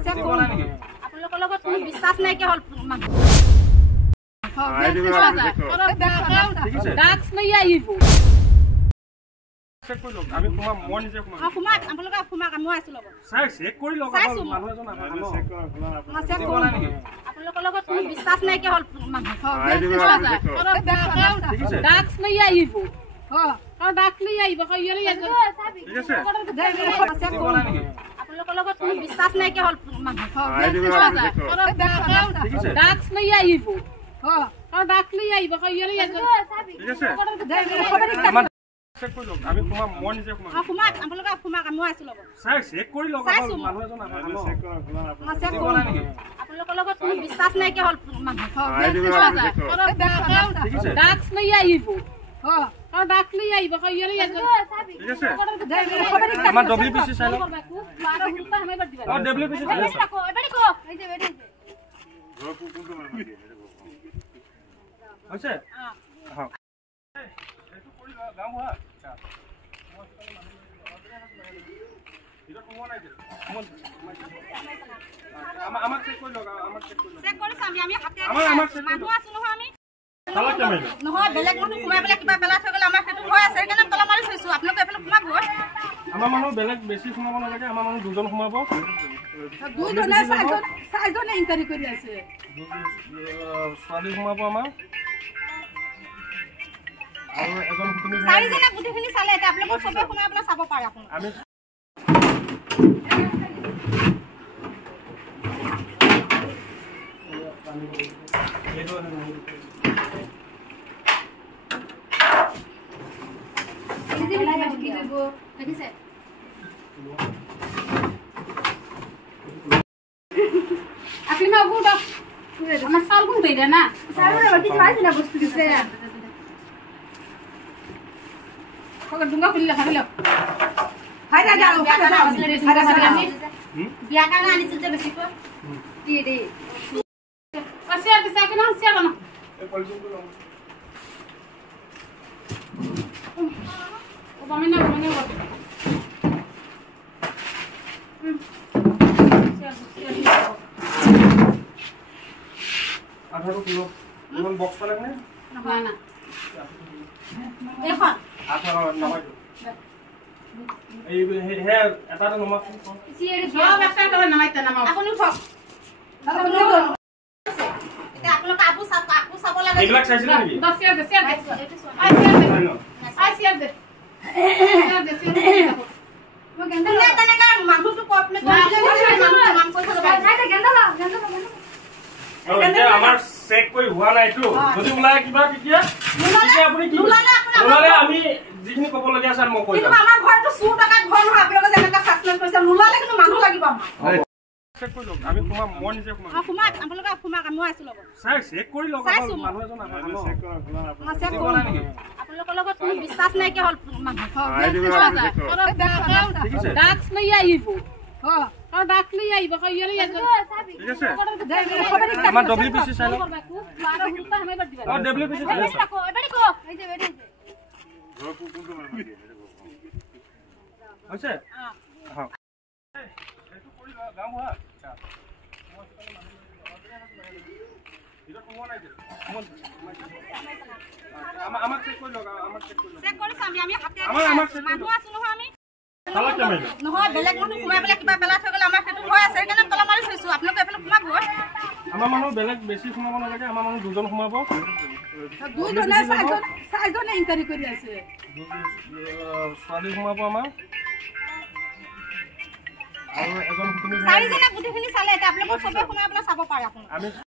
আপোনালোকৰ লগত কোনো বিশ্বাস নাইকিয়া হ'ল মানুহ ডাক্স লৈ আহিব চেক কৰি লওক আমি তোমাক মই নিজে আপোনালোকে আপোনাক মই আছো লগত চাই চেক কৰি লওক মানুহ এজন আপোনালোকৰ লগত কোনো বিশ্বাস নাইকিয়া হ'ল মানুহ ডাক্স লৈ আহিব ডাক্স লৈ আহিব ঠিক আছে আপোনালোকৰ লগত কোনো বিশ্বাস নাইকিয়া হ'ল মানুহ ডাক্স লৈ আহিব ডাক্স লৈ আহিব ঠিক আছে আমাৰ চেক কৰি লওক আমি তোমাক মই নিজে আপোনালোকে আপোনাক মই আছো লগত চাই চেক কৰি লওক মানুহ এজন আপোনালোকৰ লগত কোনো বিশ্বাস নাইকিয়া হ'ল মানুহ ডাক্স লৈ আহিব ডাক্স লৈ আহিব ঠিক আছে আমাৰ ডব্লিউপিসি চাই লওক ডব্লিউপিসি চাই লওক হৈছে এইটো কৰি লওক গাম হোৱা এটা কোৱা নাই যে আমাক চেক কৰি লওক চেক কৰিছ আমি হাতে মানুহ আছো নহয় আমি তালা কেমেৰা নহয় বেলেগ মানুহ সোমাই পেলাই কিবা পেলাই থৈ গ'লে আমাৰ সেইটো হৈ আছে সেইকাৰণে তলা মাৰি থৈছো আপোনালোকে এফালে সোমাব আমাৰ মানুহ বেলেগ বেছি সোমাব নালাগে আমাৰ মানুহ দুজন সোমাব চাৰিজনে ইনকুৱাৰী কৰি আছে ছোৱালী সোমাব আমাৰ আৰু এজন চাৰিজনে গুটিখিনি চালে এটা আপোনালোক সবে সোমাই পেলাই চাব পাৰে আপুনি আমি বিয়া কাৰণে আনিছিল যে বেছিকৈ বক্স পালে নে নহয় না এখন এই হে এটা নমাক সব একটা করে নামাইতে নামাও আপুনি ফক এটা আপোনাক আপু চাব লাগে এইবিলাক চাইছিল নেকি 10 ইয়াৰ দে মই গেন্দা না তনেকা মানুহটো কপলে মানুহ কৈ থাকবা এতিয়া আমাৰ চেক কৰি হোৱা নাইতো যদি ওলাই কিবা তেতিয়া আপুনি কি ওলালে আমি যিখিনি ক'ব লাগে আছে মই কৈ কিন্তু আমাৰ ঘৰটো 100 টকা ঘৰ নহয় আপোনালোকে যেনেকা শাসন কৰিছে ওলালে কিন্তু মানুহ লাগিব আমাৰ চেক কৰি লওক আমি তোমাক মই নিজে আপোনালোকে আপোনাক মই আছো লগত চাই চেক কৰি লওক মানুহ এজন আপোনালোকৰ লগত কোনো বিশ্বাস নাইকিয়া হ'ল মানুহ ডাক্স লৈ আহিব ডাক্স লৈ আহিব ঠিক আছে আমাৰ ডব্লিউপিসি চাই লওক ডব্লিউপিসি চাই লওক হৈছে এইটো কৰি লওক গাম হোৱা এটা কোৱা নাই যে আমাক চেক কৰি লওক চেক কৰিছ আমি হাতে মানুহ আছো নহয় আমি তালা কেমেৰা নহয় বেলেগ মানুহ সোমাই পেলাই কিবা পেলাই থৈ গ'লে আমাৰ সেইটো হৈ আছে সেইকাৰণে তলা মাৰি থৈছো আপোনালোকে এফালে সোমাব আমাৰ মানুহ বেলেগ বেছি সোমাব নালাগে আমাৰ মানুহ দুজন সোমাব চাৰিজনে ইনকুৱাৰী কৰি আছে ছোৱালী সোমাব আমাৰ আৰু এজন চাৰিজনে গুটিখিনি চালে এটা আপোনালোক সবে সোমাই পেলাই চাব পাৰে আপুনি আমি